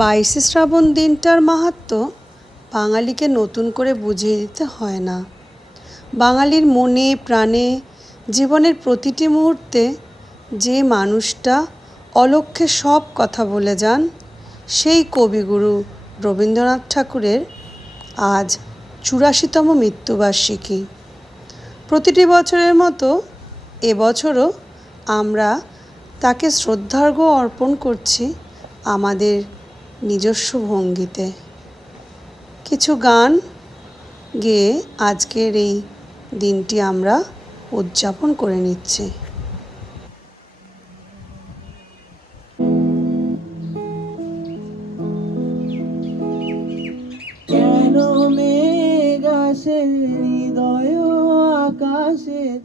বাইশে শ্রাবণ দিনটার মাহাত্ম বাঙালিকে নতুন করে বুঝিয়ে দিতে হয় না। বাঙালির মনে, প্রাণে, জীবনের প্রতিটি মুহূর্তে যে মানুষটা অলক্ষে সব কথা বলে যান, সেই কবিগুরু রবীন্দ্রনাথ ঠাকুরের আজ চুরাশিতম মৃত্যুবার্ষিকী। প্রতিটি বছরের মতো এবছরও আমরা তাকে শ্রদ্ধার্ঘ্য অর্পণ করছি আমাদের নিজস্ব ভঙ্গিতে। কিছু গান গেয়ে আজকের এই দিনটি আমরা উদযাপন করে নিচ্ছি। কেন মেঘ আসে হৃদয় আকাশে?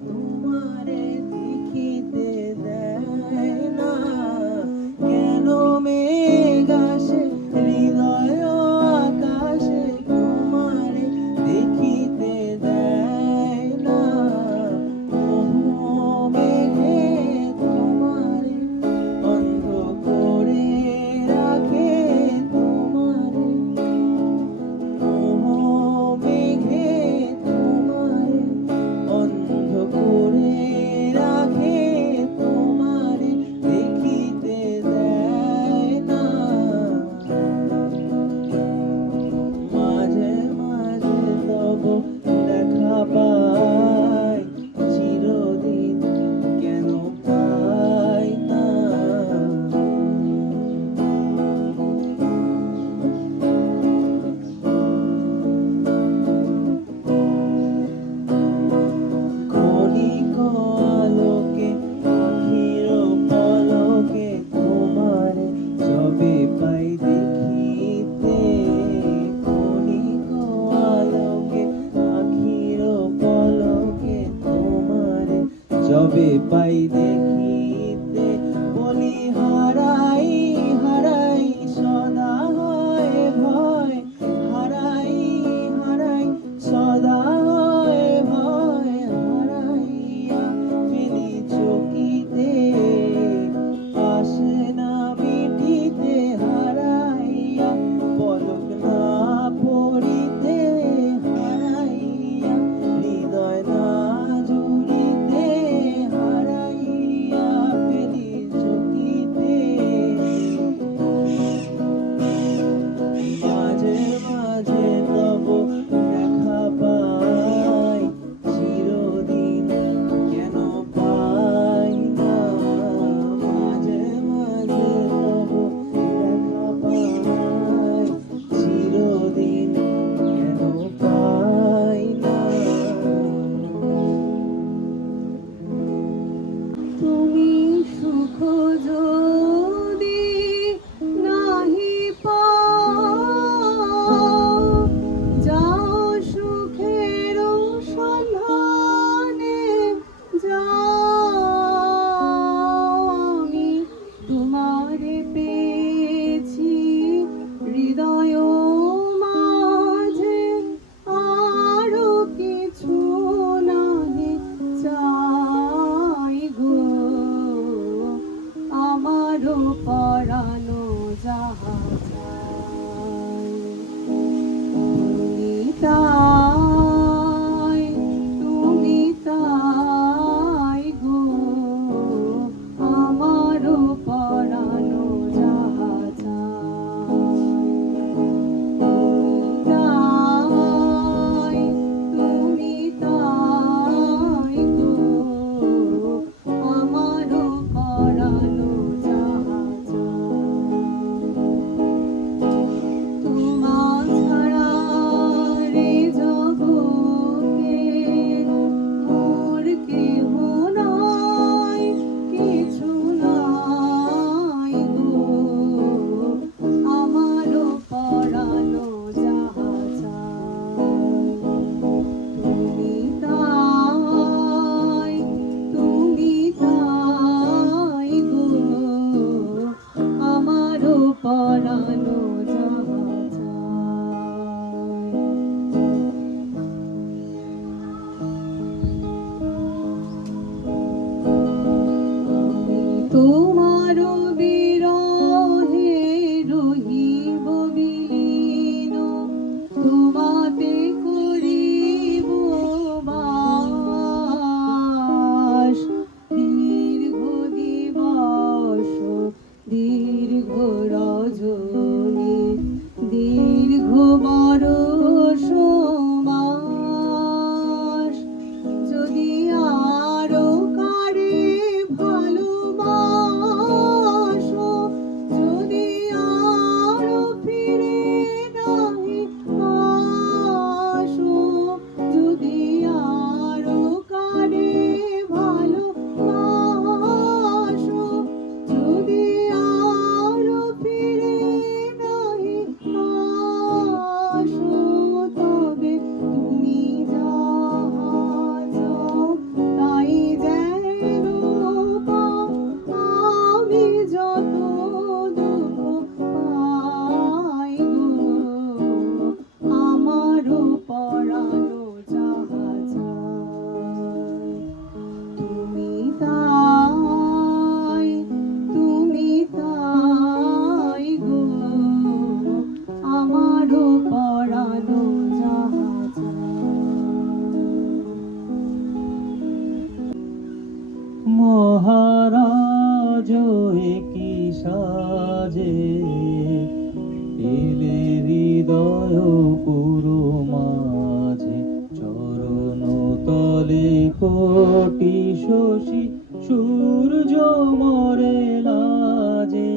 শশী সূর্য মরে লাজে,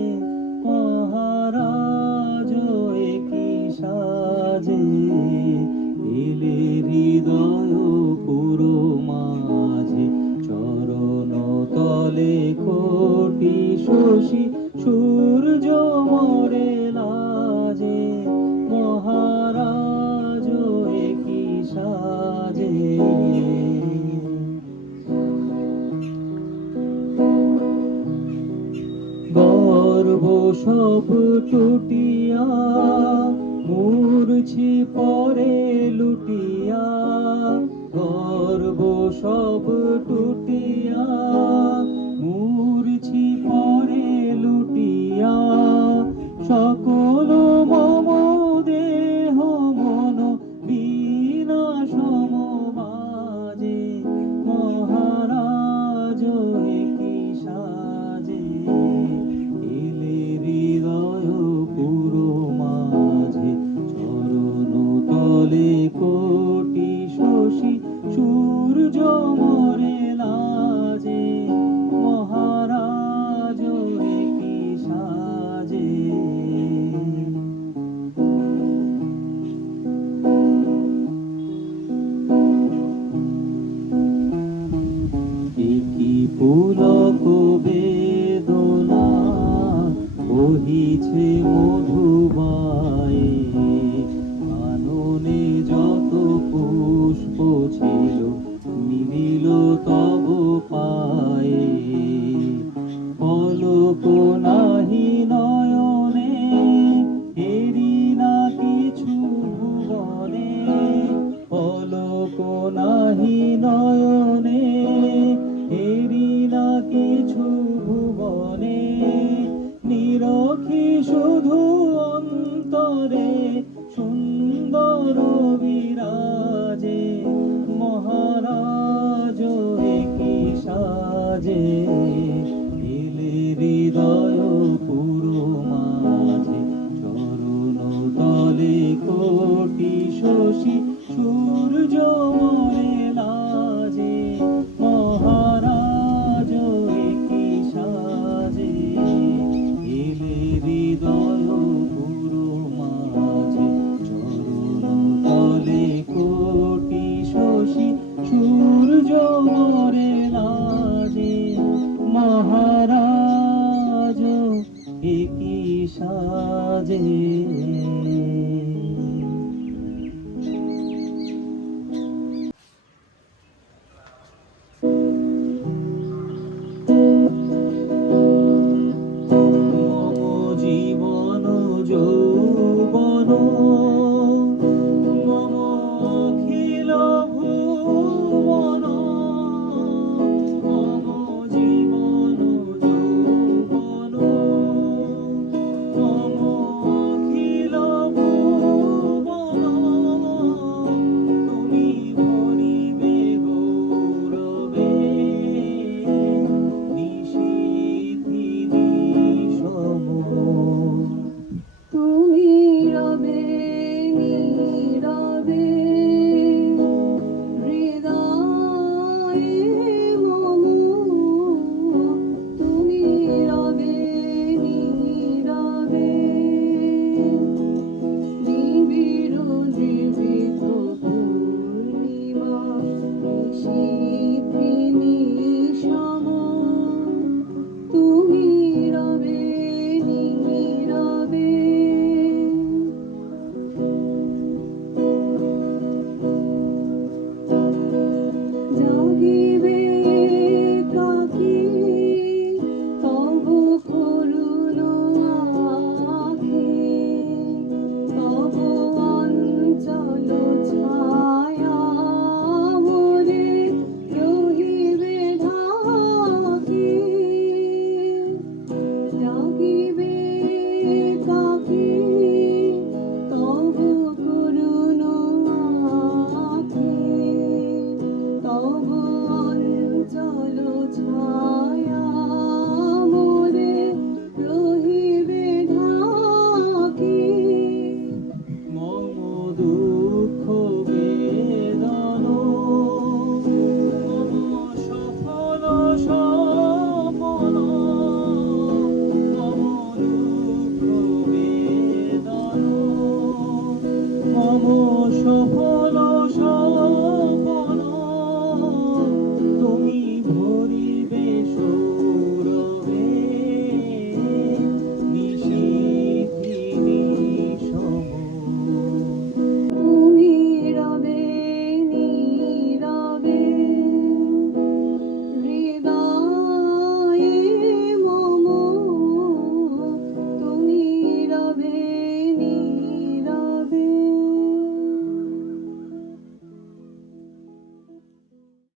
মহারাজ কি সাজে। দিলে হৃদয় পুরো মাঝে, চরণ তলে কোটি শশী সূর্য মরে সব টুটিয়া মূর্ছি পরে লুটিয়া গর্ব সব টুটিয়া।